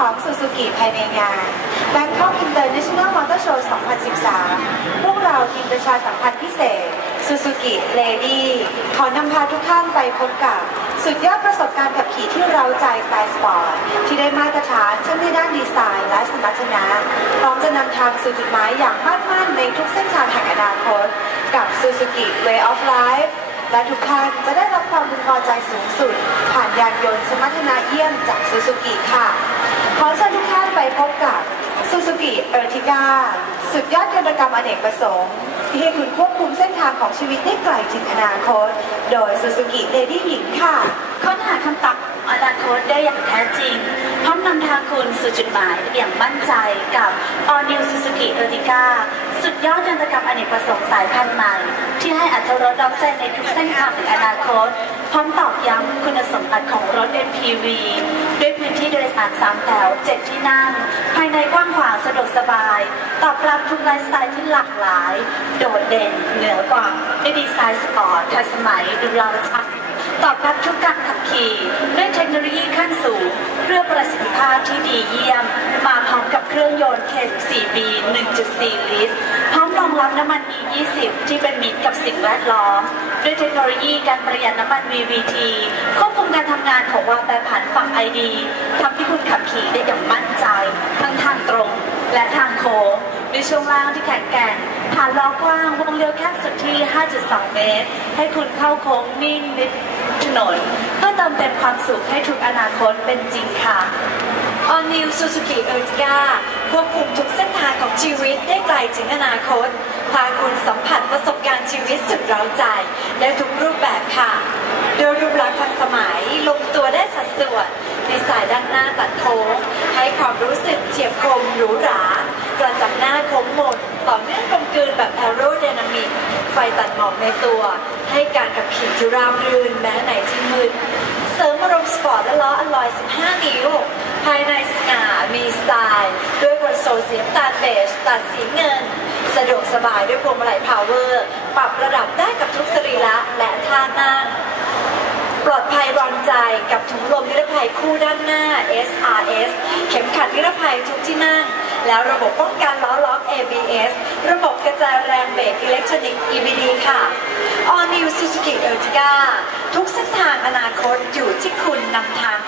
ของซูซูกิภายในงาน Bangkok International Motor Show 2013 พวกเราทีมประชาสัมพันธ์พิเศษซูซูกิเลดี้ขอนำพาทุกท่านไปพบกับ สุดยอดประสบการณ์ขับขี่ที่เราใจสไตล์ปอร์ต ที่ได้มาตรฐานทั้งในด้านดีไซน์และสมรรถนะพร้อมจะนำทางสู่จุดหมายอย่างมั่นมั่นในทุกเส้นทางแห่งอนาคต กับ Suzuki Way of Life และทุกท่านจะได้รับความพึงพอใจสูงสุด ผ่านยานยนต์สมรรถนะเยี่ยมจาก Suzuki ค่ะ ขอเชิญทุกท่านไปพบกับ Suzuki Ertiga สุดยอดยนตกรรมอเนกประสงค์ ที่ให้คุณควบคุมเส้นทางของชีวิตได้ไกลถึงอนาคต โดย Suzuki Lady หญิงค่ะ ค้นหาคำตอบอนาคตได้อย่างแท้จริง พร้อมนำทางคุณสู่จุดหมายอย่างมั่นใจกับ All New Suzuki Ertiga สุดยอดยนตกรรมอเนกประสงค์สายพันธุ์ใหม่ ที่ให้อัตรสรับใจในทุกเส้นทางถึงอนาคต พร้อมตอกย้ำคุณสมบัติของรถ MPV ด้วยพื้นที่โดยสารสามแถวเจ็ดที่นั่ง ภายในกว้างขวางสะดวกสบาย ตอบรับทุกไลฟ์สไตล์ที่หลากหลาย โดดเด่นเหนือกว่าด้วยดีไซน์สปอร์ตทันสมัยดูเราชักตอบรับทุกการขับขี่ด้วยเทคโนโลยีขั้นสูง เพื่อประสิทธิภาพที่ดีเยี่ยม มาพร้อมกับเครื่องยนต์ K4B 1.4 ลิตร รับน้ำมัน E20 ที่เป็นมิตรกับสิ่งแวดล้อม ด้วยเทคโนโลยีการประหยัดน้ำมัน VVT ควบคุมการทำงานของวาล์วแปรผันฝั่ง ID ทำให้คุณขับขี่ได้อย่างมั่นใจ ทั้งทางตรงและทางโค้งด้วยช่วงล่างที่แข็งแกร่งผ่านล้อกว้างวงเลี้ยวแคบสุดที่ 5.2 เมตร ให้คุณเข้าโค้งนิ่งนิดถนนเพื่อเติมเต็มความสุขให้ทุกอนาคตเป็นจริงค่ะ All New Suzuki Ertiga ควบคุมทุกเส้นทางของชีวิตได้ไกลถึงอนาคต พาคุณสัมผัสประสบการณ์ชีวิตสุดเร้าใจได้ทุกรูปแบบค่ะโดยรูปลักษณ์ทันสมัยลงตัวได้สัดส่วนดีไซน์ด้านหน้าตัดโค้งให้ความรู้สึกเฉียบคมหรูหรากระจับหน้าโค้งมนต่อเนื่องกลมกลืนแบบแอโรไดนามิกไฟตัดหมอกในตัว ให้การขับขี่ที่ราบรื่นแม้ไหนที่มืดเสริมอารมณ์สปอร์ตและล้ออลลอย 15 นิ้ว ภายในสง่ามีสไตล์ ด้วยคอนโซลสีน้ำตาลเบจตัดสีเงิน สะดวกสบายด้วยพวงมาลัยพาวเวอร์ ปรับระดับได้กับทุกสรีระและท่านั่งปลอดภัยรอนใจกับถุงลมนิรภัยคู่ด้านหน้า SRS เข็มขัดนิรภัยทุกที่นั่ง แล้วระบบป้องกันล้อล็อก ABS ระบบกระจายแรงเบรกอิเล็กทรอนิกส์ EBD ค่ะ All New Suzuki Ertiga ทุกเส้นทางอนาคตอยู่ที่คุณนำทาง